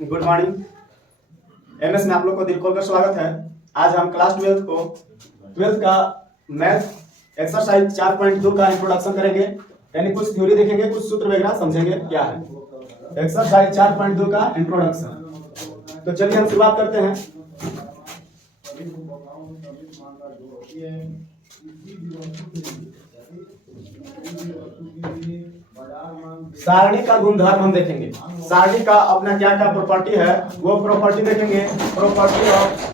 Good morning. MS में आप लोग को दिल खोल कर स्वागत है। आज हम क्लास 12 का मैथ एक्सरसाइज 4.2 का इंट्रोडक्शन करेंगे, यानी कुछ थ्योरी देखेंगे, कुछ सूत्र वगैरह समझेंगे क्या है। एक्सरसाइज 4.2 का इंट्रोडक्शन। तो चलिए हम शुरुआत करते हैं। सारणी का गुणधर्म हम देखेंगे। सारणी का अपना क्या क्या प्रॉपर्टी है वो प्रॉपर्टी देखेंगे। प्रॉपर्टी ऑफ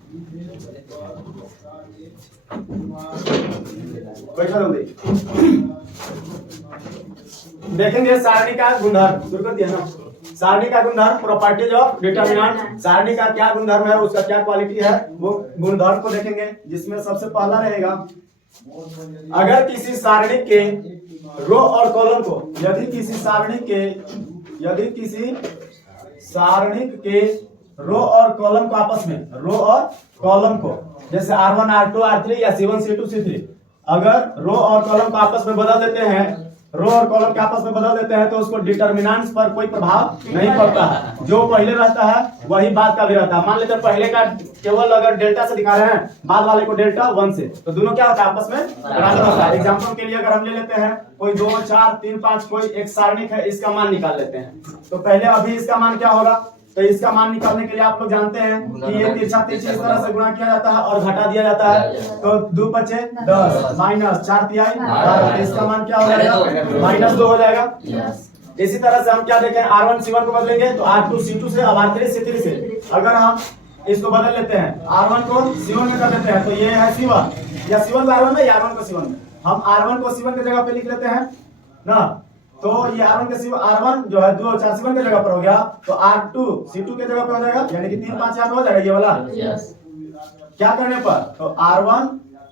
देखेंगे सारणी का गुणधर्म। शुरू कर दिया ना। सारणी का गुणधर्म प्रॉपर्टीज ऑफ डिटरमिनेंट। सारणी का क्या गुणधर्म है, उसका क्या क्वालिटी है, वो गुणधर्म को देखेंगे, जिसमें सबसे पहला रहेगा अगर किसी सारणी के रो और कॉलम को यदि किसी सारणी के रो और कॉलम को आपस में रो और कॉलम को जैसे R1 R2 R3 या C1 C2 C3 अगर रो और कॉलम को आपस में बदल देते हैं, रो और कॉलम के आपस में बदल देते हैं तो उसको डिटरमिनेंट्स पर कोई प्रभाव नहीं पड़ता है। जो पहले रहता है वही बाद का भी रहता है। मान लेते हैं पहले का केवल अगर डेल्टा से दिखा रहे हैं, बाद वाले को डेल्टा 1 से, तो दोनों क्या होता है आपस में बराबर होता है। एग्जांपल के लिए अगर हम ले लेते हैं कोई 2 4 3 5 कोई एक सारणिक है, इसका मान निकाल लेते हैं। तो पहले अभी इसका मान क्या होगा, तो इसका मान निकालने के लिए आप लोग जानते हैं कि ये तिरछा तिरछी इस तरह से गुणा किया जाता है और घटा दिया जाता है। तो 2 5 10 माइनस 4 3 12, इसका मान क्या हो जाएगा -2 हो जाएगा। इसी तरह से हम क्या देखें, R1 C1 को बदलेंगे तो R2 C2 से और R3 C3 से अगर हम इसको बदल लेते हैं, R1 को C1 में कर देते हैं तो ये है C1 या C1 को R1 में या R1 को C1 में। हम R1 को C1 की जगह पे लिख लेते हैं ना, तो ये R1 के R1 जो है 2 और 4 C1 की जगह पर हो गया, तो R2 C2 की जगह पे हो जाएगा, यानी कि 3 5 8 हो जाएगा ये वाला। क्या करने पर, तो R1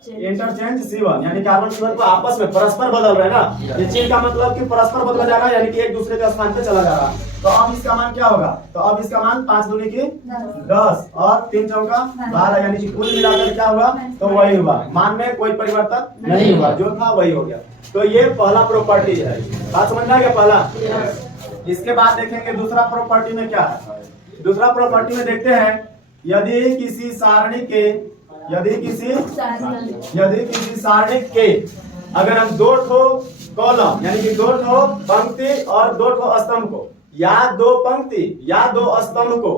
इंटरचेंज C1, यानी कि R1 C1 को आपस में परस्पर बदल रहे हैं ना। ये चीज का मतलब कि परस्पर बदला जा रहा है, यानी कि एक दूसरे के स्थान पे चला जा रहा है। तो अब इसका मान क्या होगा, तो अब इसका मान 5 दूनी की 10 और 3 चौका 12, यानी कि कुल मिलाकर क्या हुआ, तो वही हुआ। मान में कोई परिवर्तन नहीं हुआ, जो था वही हो गया। तो ये पहला प्रॉपर्टी है। बात समझ में आ गया पहला। इसके बाद देखेंगे दूसरा प्रॉपर्टी में क्या है। दूसरा प्रॉपर्टी में देखते हैं यदि किसी सारणी के अगर हम 2 ठो कॉलम यानी कि 2 ठो पंक्ति और 2 ठो स्तंभ को या 2 पंक्ति या 2 स्तंभ को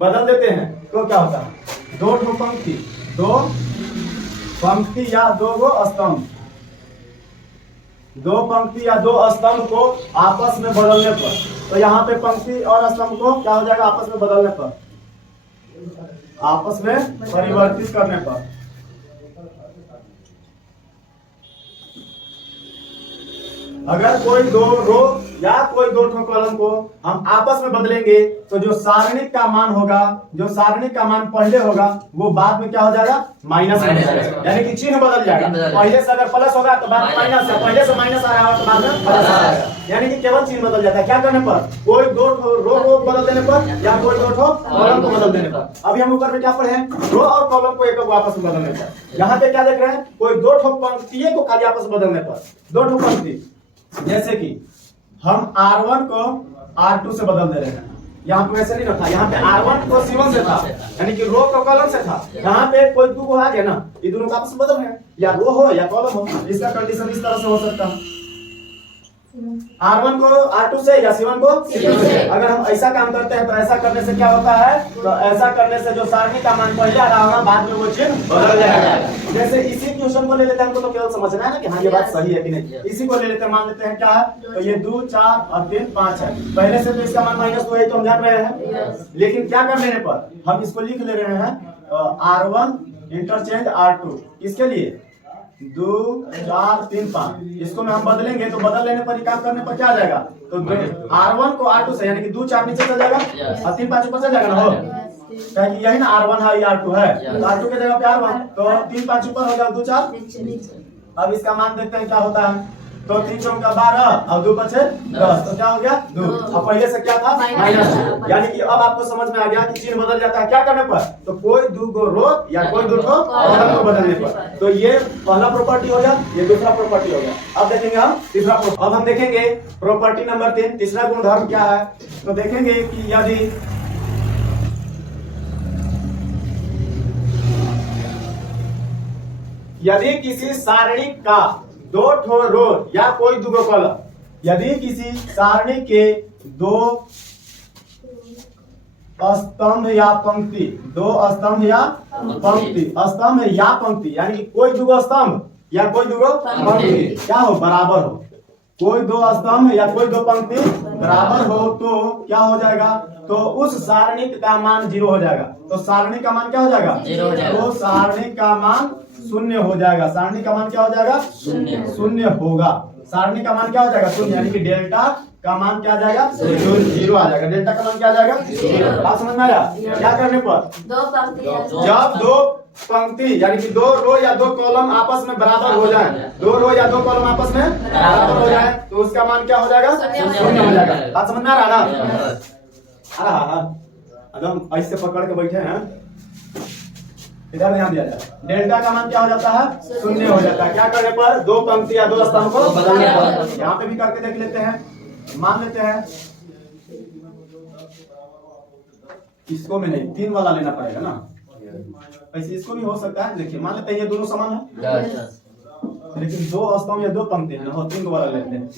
बदल देते हैं तो क्या होता है, 2 ठो पंक्ति 2 पंक्ति या 2 स्तंभ, 2 पंक्ति या 2 स्तंभ को आपस में बदलने पर, तो यहाँ पे पंक्ति और स्तंभ को क्या हो जाएगा आपस में बदलने पर, आपस में परिवर्तित करने पर। अगर कोई 2 रो या कोई 2 ठो कॉलम को हम आपस में बदलेंगे तो जो सारणिक का मान होगा, जो सारणिक का मान पहले होगा वो बाद में क्या हो जाएगा, माइनस हो जाएगा, यानी कि चिन्ह बदल जाएगा। पहले से अगर प्लस होगा तो बाद में माइनस है, पहले से माइनस आ रहा है तो बाद में प्लस आ जाएगा, यानी कि केवल चिन्ह बदल जाता है। क्या करने पर, कोई 2 ठो रो को बदल देने पर या कोई 2 ठो कॉलम को बदल देने पर। अभी हम ऊपर में क्या पढ़े हैं, रो और कॉलम को एक आपस में बदलने पर। यहाँ पे क्या देख रहे हैं, कोई 2 ठो पंक्ति को खाली आपस में बदलने पर, 2 ठो पंक्ति, जैसे कि हम R1 को R2 से बदल दे रहे हैं। यहाँ पे वैसे नहीं ना था, यहाँ पे R1 को C1 से था, यानी कि रो को कॉलम से था। यहाँ पे कोई 2 को आ गया ना, ये दोनों आपस में बदल रहे हैं, या रो हो या कॉलम हो। इसका कंडीशन इस तरह से हो सकता है, R1 को R2 से या C1 को C2 से। अगर हम ऐसा काम करते हैं तो ऐसा करने से क्या होता है, तो ऐसा करने से जो सारणी का मान पहले आ रहा होगा बाद में वो चिन्ह बदल जाएगा। जैसे इसी क्वेश्चन को ले लेते हैं, हमको तो केवल समझना है ना कि हाँ ये बात सही है कि नहीं। इसी को ले लेते हैं, मान लेते हैं क्या है, तो ये 2 4 और 3 5 है। पहले से तो इसका मान -2 है तो हम जान रहे हैं, लेकिन क्या कर लेने पर हम इसको लिख ले रहे हैं R1 इंटरचेंज R2। इसके लिए 2 4 3 5 इसको में हम बदलेंगे तो बदल लेने पर काम करने पर क्या आ जाएगा, तो R1 को R2 से, यानी कि 2 4 नीचे चल जाएगा और 3 5 ऊपर चल जाएगा ना, हो कि यही ना R1 है या R2 है, तो R2 के जगह पे R1, तो 3 5 ऊपर हो जाएगा 2 4। अब इसका मान देखते हैं क्या होता है, तो 3 चौका 12 और 2 पचे 10, तो क्या हो गया 2। अब पहले से क्या था -2, यानी कि अब आपको समझ में आ गया कि चिन्ह बदल जाता है क्या करने पर, तो कोई 2 रो या कोई 2 कॉलम को बदलने पर। तो ये पहला प्रॉपर्टी हो गया, ये दूसरा प्रॉपर्टी हो गया। अब देखेंगे हम तीसरा। अब हम देखेंगे प्रॉपर्टी नंबर 3, तीसरा गुणधर्म क्या है। तो देखेंगे कि यदि यदि किसी सारणी का दो ठो रो या कोई दुगो कॉलम, यदि किसी सारणी के दो स्तंभ या पंक्ति, दो स्तंभ या पंक्ति, स्तंभ या पंक्ति यानी कि कोई दुगो स्तंभ या कोई दुगो पंक्ति क्या हो, बराबर हो, कोई दो स्तंभ या कोई दो पंक्ति बराबर हो तो क्या हो जाएगा, तो उस सारणी का मान 0 हो जाएगा। तो सारणी का मान क्या हो जाएगा, 0 हो जाएगा। तो सारणी का मान 0 हो जाएगा। सारणी का मान क्या हो जाएगा, 0 होगा। सारणी का मान क्या हो जाएगा, 0 यानी कि डेल्टा का मान क्या आ जाएगा, 0 आ जाएगा। डेल्टा का मान क्या आ जाएगा, 0। बात समझ में आया? क्या करने पर, दो पंक्ति जब दो पंक्ति यानी कि दो रो या दो कॉलम आपस में बराबर हो जाए, दो रो या दो कॉलम आपस में बराबर हो जाए तो उसका मान क्या हो जाएगा, 0 हो जाएगा। बात समझ में आ रहा ना? हाँ, अगर हम ऐसे पकड़ के बैठे हैं, इधर ध्यान दिया जाए, डेल्टा का मान क्या हो जाता है, 0 हो जाता है। क्या करने पर, दो पंक्ति या दो स्तंभ को बदलने पर। यहाँ पे भी करके देख लेते हैं, मान लेते हैं इसको में नहीं, 3 वाला लेना पड़ेगा ना, ऐसे इसको भी हो सकता है। देखिए मान लेते हैं ये दोनों समान है, लेकिन दो स्तंभ या दो पंक्ति है ना, 3 वाला लेते हैं।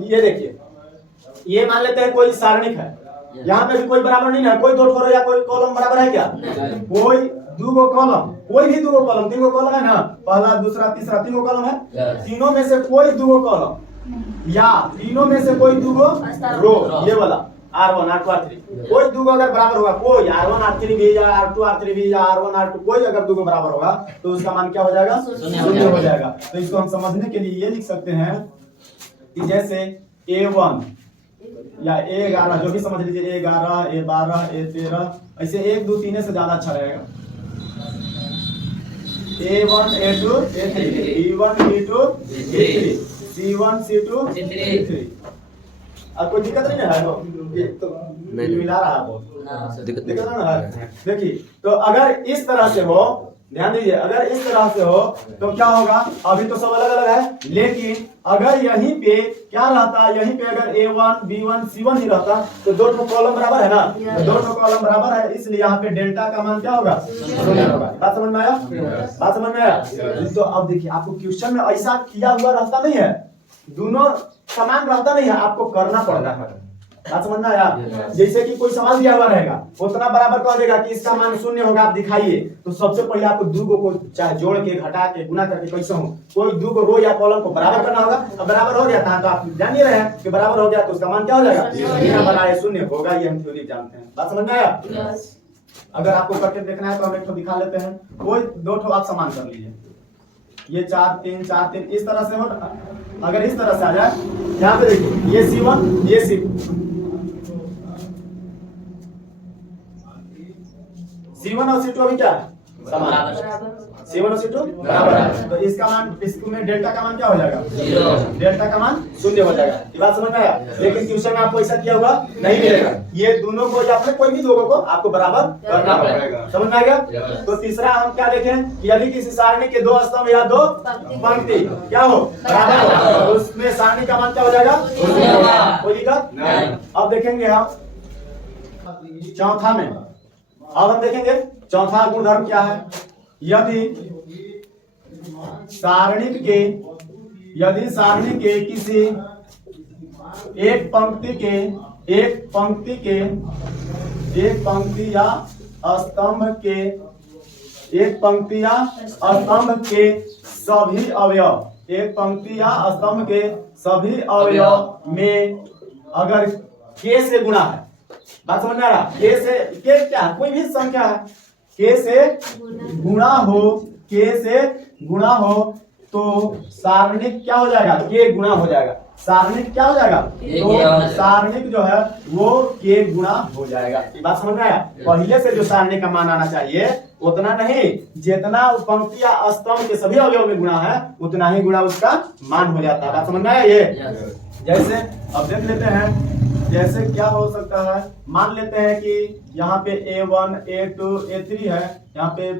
ये देखिए, ये मान लेते हैं कोई सारणिक है, यहाँ पे भी कोई बराबर नहीं है, कोई दो ठोर या कोई कॉलम बराबर है क्या, कोई दूगो कॉलम, कोई भी दूगो कॉलम, 3 गो कॉलम है ना, पहला दूसरा तीसरा 3 गो कॉलम है, तीनों में से कोई दूगो कॉलम या तीनों में से कोई दूगो रो, ये वाला R1 R2 R3, कोई दूगो अगर बराबर होगा, कोई R1 R3 भी या R2 R3 भी या R1 R2 कोई अगर दूगो बराबर होगा तो उसका मान क्या हो जाएगा, 0 हो जाएगा। तो इसको हम समझने के लिए ये लिख सकते हैं कि जैसे A1 या A11 जो भी समझ लीजिए, A11 A12 A13, ऐसे 1 2 3 से ज्यादा अच्छा रहेगा। A1 A2 A3 B1 B2 B3 C1 C2 C3। अब कोई दिक्कत नहीं है, तो मिला रहा है बहुत दिक्कत ना है। देखिए तो अगर इस तरह से हो, ध्यान दीजिए, अगर इस तरह से हो तो क्या होगा, अभी तो सब अलग अलग है, लेकिन अगर यहीं पे क्या रहता, यहीं पे अगर A1 B1 C1 ही रहता तो दो कॉलम बराबर है ना, तो दो कॉलम बराबर है, इसलिए यहाँ पे डेल्टा का मान क्या होगा, 0 होगा। बात समझ में आया? बात समझ में आया? तो अब देखिए, आपको क्वेश्चन में ऐसा किया हुआ रहता नहीं है, दोनों समान रहता नहीं है, आपको करना पड़ता है। बात समझ में आया? जैसे कि कोई सवाल दिया हुआ रहेगा, उतना बराबर कह देगा कि इसका मान 0 होगा, आप दिखाइए, तो सबसे पहले आपको दूगो को चाहे जोड़ के घटा के गुना करके कैसे हो, कोई दूगो रो या कॉलम को बराबर करना होगा। अब बराबर हो गया था तो आप जान ही रहे हैं कि बराबर हो गया तो उसका मान क्या हो जाएगा, बिना बनाए 0 होगा, ये हम थ्योरी जानते हैं। बात समझ में आया? अगर आपको करके देखना है तो हम एक ठो दिखा लेते हैं, कोई दो ठो आप समान कर लीजिए, ये 4 3 4 3 इस तरह से हो। अगर इस तरह से आ जाए, यहाँ पे देखिए ये C1 ये C1 और C2 अभी क्या है, समान, C1 और C2 बराबर है, तो इसका मान, इसमें डेल्टा का मान क्या हो जाएगा, 0, डेल्टा का मान 0 हो जाएगा। ये बात समझ में आया? लेकिन क्वेश्चन में आपको ऐसा किया हुआ नहीं मिलेगा, ये दोनों को या फिर कोई भी दो को आपको बराबर करना पड़ेगा। समझ में आ गया? तो तीसरा हम क्या देखें कि यदि किसी सारणी के दो स्तंभ या दो पंक्ति क्या हो, बराबर हो, तो उसमें सारणी का मान क्या हो जाएगा, कोई दिक्कत नहीं। अब देखेंगे हम चौथा में, अब हम देखेंगे चौथा गुणधर्म क्या है, यदि सारणी के किसी एक पंक्ति या स्तंभ के सभी अवयव, एक पंक्ति या स्तंभ के सभी अवयव में अगर k से गुणा है, बात समझ में आ रहा, के क्या है, कोई भी संख्या है, के से गुणा हो तो सारणिक क्या हो जाएगा, के गुणा हो जाएगा। सारणिक क्या हो जाएगा, तो सारणिक जो है वो के गुणा हो जाएगा। ये बात समझ में आया? पहले से जो सारणिक का मान आना चाहिए उतना नहीं, जितना पंक्ति या स्तंभ के सभी अवयव में गुणा है उतना ही गुणा उसका मान हो जाता है। बात समझ में आया? ये जैसे अब देख लेते हैं, जैसे क्या हो सकता है, मान लेते हैं कि यहाँ पे A1 A2 A3 है, यहाँ पे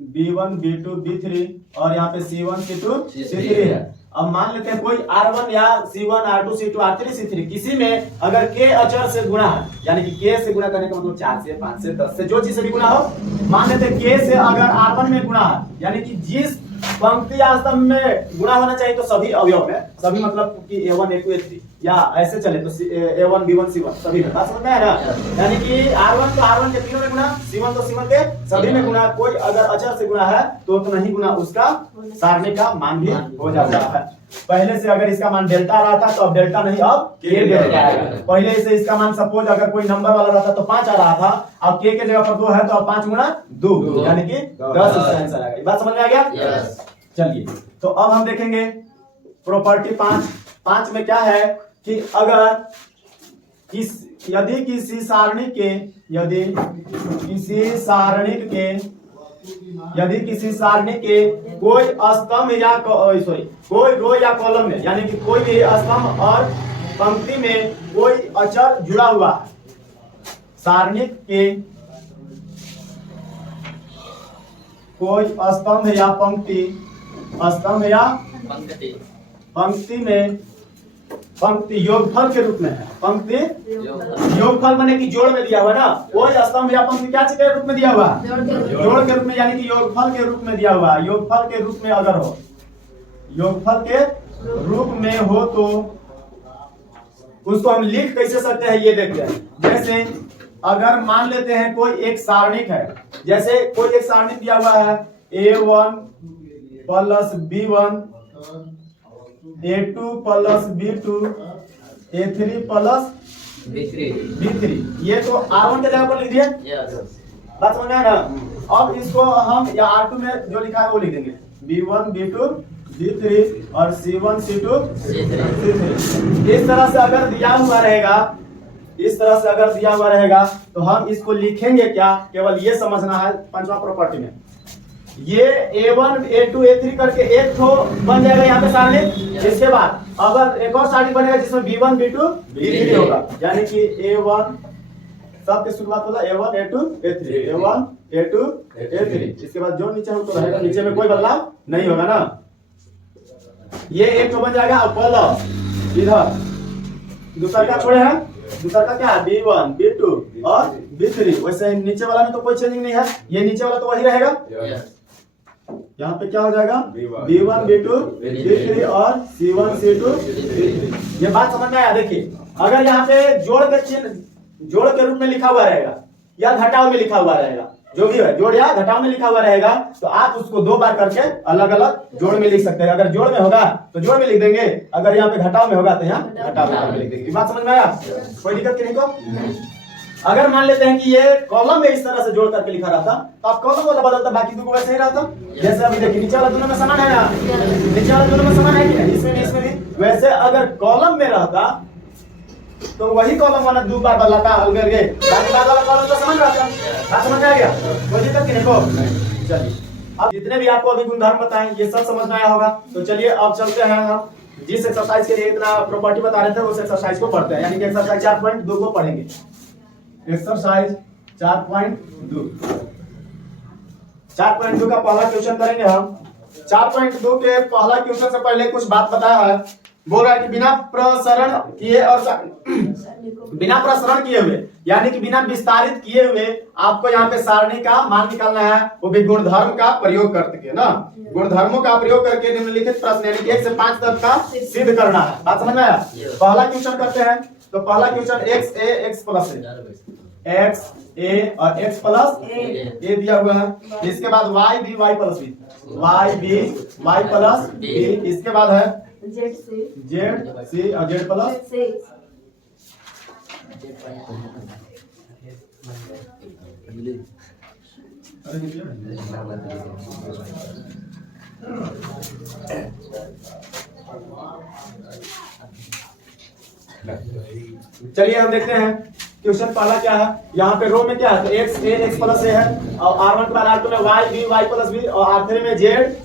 B1 B2 B3 और यहाँ पे C1 C2 C3 है। अब मान लेते हैं कोई R1 या C1 R2 C2 R3 C3 किसी में अगर k अचर से गुणा है, यानी कि k से गुणा करने का मतलब 4 से 5 से 10 से जो चीज से भी गुणा हो, मान लेते हैं k से अगर R1 में गुणा है, यानी कि जिस पंक्ति या स्तंभ में गुणा होना चाहिए तो सभी अवयव में, सभी मतलब कि A1 A2 A3 या ऐसे चले तो A1 B1 C1 सभी में, बात समझ में आया ना। यानी कि R1 तो R1 के तीनों में गुणा, C1 तो C1 के सभी में गुणा, कोई अगर अचर से गुणा है तो नहीं गुणा उसका सारणी का मान भी हो जाता है। पहले से अगर इसका मान डेल्टा रहा था तो अब डेल्टा नहीं, अब k डेल्टा आएगा। पहले से इसका मान सपोज अगर कोई नंबर वाला रहता तो 5 आ रहा था, अब k के जगह पर 2 है तो अब 5 गुणा 2 यानी कि 10 इसका आंसर आएगा। बात समझ में आ गया? चलिए तो अब हम देखेंगे प्रॉपर्टी 5 में क्या है कि अगर यदि किसी सारणिक के कोई स्तंभ या कोई रो या कॉलम में, यानी कि कोई भी स्तंभ और पंक्ति में कोई अचर जुड़ा हुआ है, सारणिक के कोई स्तंभ या पंक्ति में, पंक्ति योगफल के रूप में है, पंक्ति योगफल माने कि जोड़ में दिया हुआ ना, कोई स्तंभ या पंक्ति क्या के रूप में दिया हुआ, जोड़ के रूप में, यानी कि योगफल के रूप में दिया हुआ। योगफल के रूप में अगर हो, योगफल के रूप में हो तो उसको हम लिख कैसे सकते हैं ये देखते हैं। जैसे अगर मान लेते हैं कोई एक सारणिक है, जैसे कोई एक सारणिक दिया हुआ है A1 plus B1 A2 plus B2 A3 plus B3, ये तो R1 के जगह पर लिख दिए, बात समझ में आया ना। अब इसको हम या R2 में जो लिखा है वो लिख देंगे B1 B2 B3 और C1 C2 C3। इस तरह से अगर दिया हुआ रहेगा, तो हम इसको लिखेंगे क्या, केवल ये समझना है। पंचवा प्रॉपर्टी में ये A1 A2 A3 करके एक तो बन जाएगा यहाँ पे सारणी। इसके बाद अगर एक और सारणी बनेगा जिसमें B1 B2 B3 होगा, यानी कि A1 सबके शुरुआत होगा A1 A2 A3 A1 A2 A3। इसके बाद जो नीचे हो तो रहेगा, नीचे में कोई बदलाव नहीं होगा ना। ये एक तो बन जाएगा। अब प्लस इधर दूसरा क्या छोड़े हैं, दूसरा का क्या है B1 B2 और B3। वैसे नीचे वाला में तो कोई चेंजिंग नहीं है, ये नीचे वाला तो वही रहेगा। यहाँ पे क्या हो जाएगा B1 B2 B3 और C1 C2 B3। ये बात समझ में आया? देखिए अगर यहाँ पे जोड़ के चिन्ह जोड़ के रूप में लिखा हुआ रहेगा या घटाव में लिखा हुआ रहेगा, जो भी है जोड़ या घटाव में लिखा हुआ रहेगा, तो आप उसको 2 बार करके अलग अलग जोड़ में लिख सकते हैं। अगर जोड़ में होगा तो जोड़ में लिख देंगे, अगर यहाँ पे घटाव में होगा तो यहाँ घटाव में लिख देंगे। बात समझ में आया? कोई दिक्कत की नहीं को? अगर मान लेते हैं कि ये कॉलम में इस तरह से जोड़ करके लिखा रहता तो आप कॉलम वाला बदलता, बाकी दो वैसे ही रहता। जैसे अभी देखिए नीचे वाला दोनों में समान है ना, नीचे वाला दोनों में समान है कि नहीं, इसमें भी। वैसे अगर कॉलम में रहता तो वही कॉलम वाला 2 बार बदलाता अलग बाकी वाला कॉलम तो समान रहता। बात समझ में आ गया? कोई दिक्कत की नहीं को? चलिए अब जितने भी आपको अभी गुणधर्म बताएं ये सब समझ में आया होगा। तो चलिए अब चलते हैं हम जिस एक्सरसाइज के लिए इतना प्रॉपर्टी बता रहे थे उस एक्सरसाइज को पढ़ते हैं, यानी कि एक्सरसाइज 4.2 को पढ़ेंगे। एक्सरसाइज 4.2 का पहला क्वेश्चन करेंगे हम। 4.2 के पहला क्वेश्चन से पहले कुछ बात बताया है। बोल रहा है कि बिना प्रसरण किए हुए, यानी कि बिना विस्तारित किए हुए आपको यहाँ पे सारणी का मान निकालना है, वो भी गुणधर्म का प्रयोग करके ना, गुणधर्मों का प्रयोग करके निम्नलिखित प्रश्न यानी कि 1 से 5 तक का सिद्ध करना है। बात समझ में आया? पहला क्वेश्चन करते हैं। तो पहला question x a x plus x a और x प्लस a दिया हुआ है। इसके बाद y b y plus b, y b y plus b। इसके बाद है z c और z प्लस चलिए हम देखते हैं क्वेश्चन पहला क्या है। यहाँ पे रो में क्या है, तो x a x plus a है और r1 पर r2 में y b y plus b और r3 में z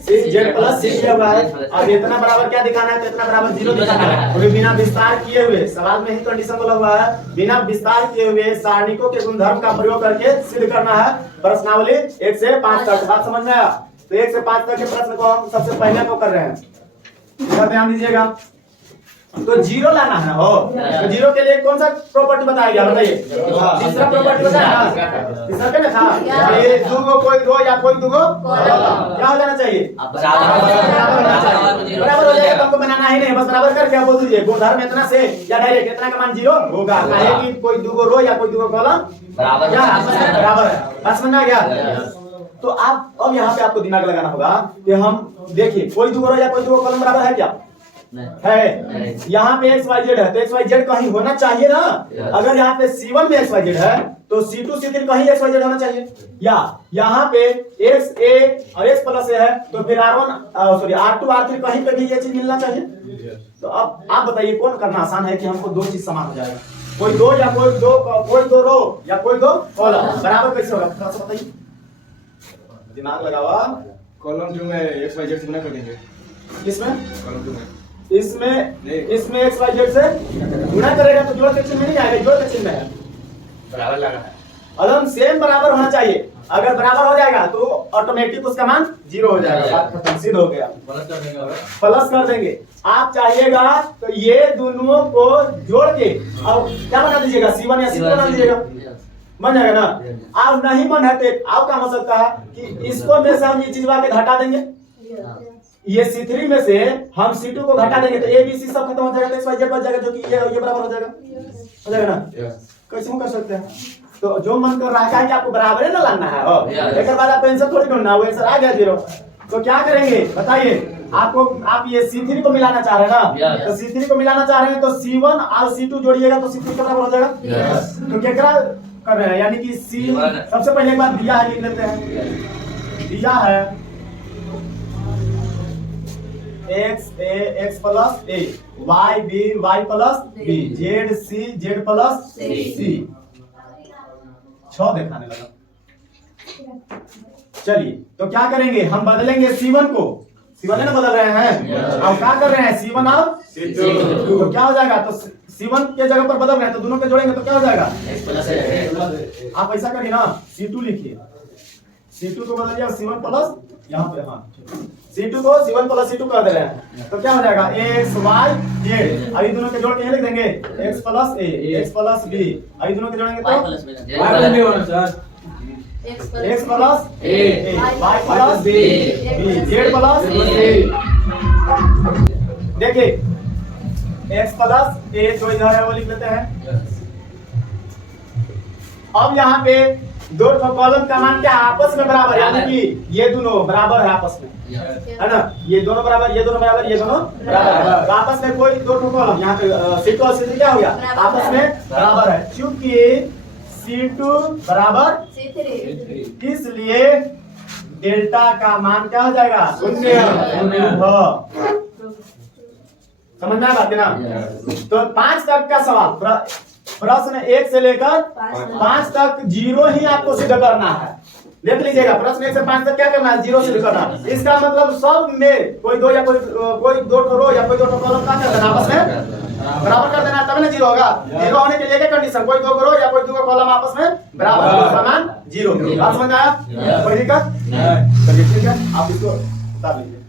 c z plus c दिया हुआ है। अब इतना बराबर क्या दिखाना है, तो इतना बराबर 0 दिखाना है। तो बिना विस्तार किए हुए, सवाल में ही कंडीशन बोला हुआ है, बिना विस्तार किए हुए सारणिकों के गुणधर्म का प्रयोग करके सिद्ध करना है। प्रश्नावली 1 से 5 तक। बात समझ में आया? तो 1 से 5 तक के प्रश्न को हम सबसे पहले को कर रहे हैं। इधर ध्यान दीजिएगा। तो जीरो लाना है हो, तो जीरो के लिए कौन सा प्रॉपर्टी बताया गया बताइए? तीसरा प्रॉपर्टी बताया, तीसरा क्या था? ये दो कोई दो या कोई दो क्या हो जाना चाहिए? बराबर हो जाएगा। तुमको बनाना ही नहीं, बस बराबर करके आप बोल दीजिए गुणधर्म इतना से या डायरेक्ट इतना का मान जीरो होगा, काहे कि कोई दो रो या कोई दो कॉलम बराबर है। बस समझ आ गया? तो आप अब यहाँ पे आपको दिमाग लगाना होगा कि हम देखिए कोई दो रो या कोई दो कॉलम बराबर है क्या? है। यहाँ पे एक्स वाई जेड है तो एक्स वाई जेड कहीं होना चाहिए ना। अगर यहाँ पे C1 में एक्स वाई जेड है तो C2 C3 कहीं एक्स वाई जेड होना चाहिए। या यहाँ पे एक्स ए और एक्स प्लस ए है तो फिर R2 R3 कहीं पे भी ये चीज मिलना चाहिए। तो अब आप बताइए कौन करना आसान है कि हमको दो चीज समान हो जाएगा? कोई दो या कोई दो रो या कोई दो कॉलम बराबर कैसे होगा? थोड़ा सा बताइए, दिमाग लगावा। कॉलम जो में एक्स वाई जेड से गुना कर देंगे। किसमें? कॉलम 2 में इसमें एक्स वाई जेड से गुणा करेगा तो जोड़ के चिन्ह में नहीं आएगा, जोड़ के चिन्ह में है बराबर लगा है। अलम सेम बराबर होना चाहिए। अगर बराबर हो जाएगा तो ऑटोमेटिक उसका मान जीरो हो जाएगा। बात खत्म, सिद्ध हो गया। प्लस कर देंगे। आप चाहिएगा तो ये दोनों को जोड़ के अब क्या बना दीजिएगा? C1 या C2 बना दीजिएगा, बन जाएगा ना। आप नहीं मन है तो आप क्या हो सकता है कि इसको में से हम ये चीज के घटा देंगे, ये C3 में से हम C2 को घटा देंगे तो A B C सब खत्म हो जाएगा, तो XYZ बच जाएगा जो कि ये बराबर हो जाएगा ना। कैसे हम कर सकते हैं? तो जो मन कर रहा है कि आपको बराबर ना लाना है, एक बाद आपको आंसर थोड़ी ढूंढना, वो आंसर आ गया जीरो। तो क्या करेंगे बताइए? आप ये C3 को मिलाना चाह रहे हैं ना, तो C3 को मिलाना चाह रहे हैं तो C1 और C2 जोड़िएगा तो C3 के बराबर हो जाएगा। तो क्या कर रहे हैं? यानी कि C सबसे पहले एक बार दिया है, लिख लेते हैं। दिया है x a x plus a, y b y plus b, z c z plus c. 6 दिखाने लगा। चलिए तो क्या करेंगे? हम बदलेंगे C1 को, C1 है ना बदल रहे हैं। अब क्या कर रहे हैं? C1 और C2 तो क्या हो जाएगा? तो C1 के जगह पर बदल रहे हैं तो दोनों के जोड़ेंगे तो क्या हो जाएगा? आप ऐसा करिए ना, C2 लिखिए, C2 को बदलिए C1 प्लस यहाँ पे, हाँ C2 को C1 प्लस C2 कर दे रहे हैं तो क्या हो जाएगा? X y z. अभी दोनों के जोड़ के ये लिख देंगे x plus a x plus b. अभी दोनों के जोड़ेंगे तो x plus a y plus b z plus c. देखिए एक्स प्लस ए जो इधर है वो लिख लेते हैं। अब यहाँ पे दो कॉलम का मान क्या आपस में बराबर, यानी कि ये दोनों बराबर है आपस में, है ना। ये दोनों बराबर, ये दोनों बराबर, ये दोनों बराबर। तो आपस में कोई दो कॉलम यहाँ पे C2 और C3 क्या हो गया? आपस में बराबर है। क्योंकि C2 बराबर C3 इसलिए डेल्टा का मान क्या हो जाएगा? 0। समझ में आया बात ना? तो 5 तक का सवाल, प्रश्न 1 से लेकर 5 तक जीरो ही आपको सिद्ध करना है। देख लीजिएगा, प्रश्न 1 से 5 तक क्या करना है? जीरो सिद्ध करना है। इसका मतलब सब में कोई दो या कोई दो रो या कोई दो कॉलम का कर देना, आपस में बराबर कर देना, तब ना जीरो होगा। जीरो होने के लिए क्या कंडीशन? कोई दो रो या कोई दो कॉलम आपस में बराबर, समान जीरो। बात समझ आया? कोई दिक्कत? चलिए ठीक है, आप इसको बता लीजिए।